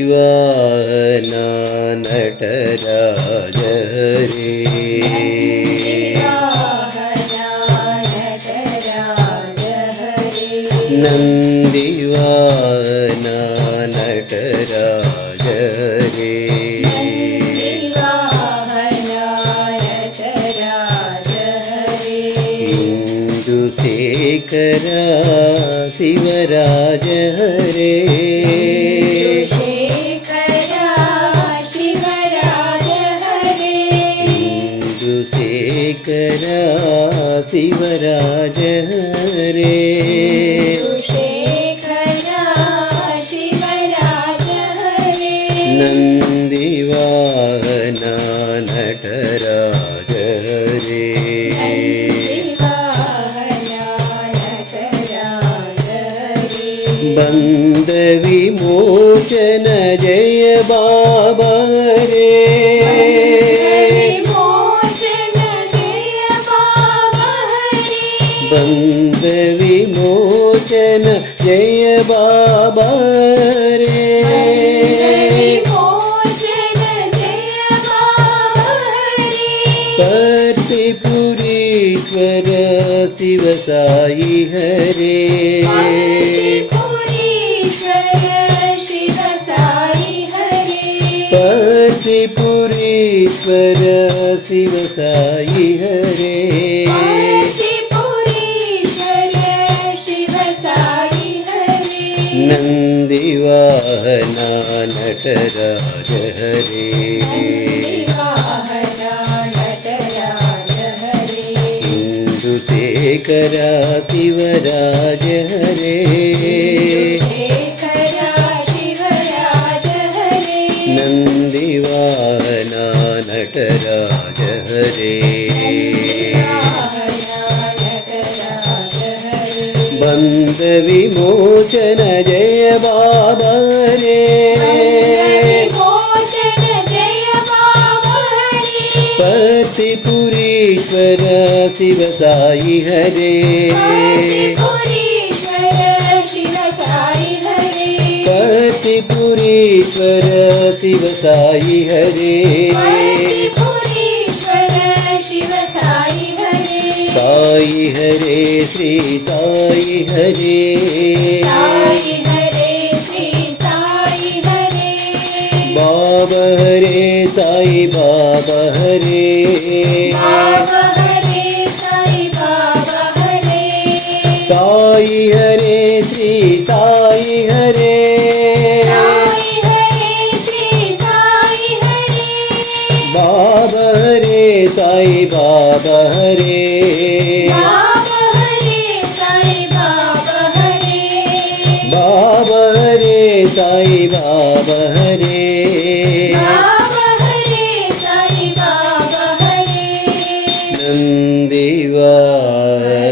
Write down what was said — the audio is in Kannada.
ನಂದಿವಾಹನ ನಟರಾಜ ಹರೇ ನಂದಿವಾಹನ ನಟರಾಜ ಹರೇ ಇಂದುಶೇಖರ ಶಿವರಾಜ ಹರೇ ಇಂದುಶೇಖರ ಶಿವರಾಜ ಹರೇ ನಂದಿವಾಹನ ನಟರಾಜ ಹರೇ ಬಂದ ವಿಮೋಚನ ಜಯ ಬಾಬಾ ಹರೇ ಬಂದ ವಿಮೋಚನ ಜಯ ಬಾಬಾ ಹರೇ ಪತಿಪುರೀಶ್ವರ ಶಿವ ಸಾಯಿ ಹರೇ ಪತಿಪುರೀಶ್ವರ ಶಿವ ಸಾಯಿ ಹರೇ ನಂದಿವಾಹನ ನಟರಾಜ ಹರೇ ಇಂದುಶೇಖರ ಶಿವರಾಜ ಹರೇ ನಂದಿವಾಹನ ನಟರಾಜ ಹರೇ ಬಂದ ವಿಮೋಚನ ಜಯ ಬಾಬಾ ಹರೇ ಪತಿಪುರೀಶ್ವರ ಶಿವ ಸಾಯಿ ಹರೇ ಪತಿಪುರೀಶ್ವರ ಶಿವ ಸಾಯಿ ಹರೇ ಸಾಯಿ ಹರೇ ಶ್ರೀ ಸಾಯಿ ಹರೇ ಬಾಬಾ ಹರೇ ಸಾಯಿ ಬಾಬಾ ಹರೇ ಸಾಯಿ ಹರೇ ಶ್ರೀ ಸಾಯಿ ಹರೇ ಬಾಬಾ ಹರೇ ಸಾಯಿ ಬಾಬಾ ಹರೇ ಬಾಬಾ ಹರೇ ಸಾಯಿ ಬಾಬಾ ಹರೇ ನಂದಿವಾಹನ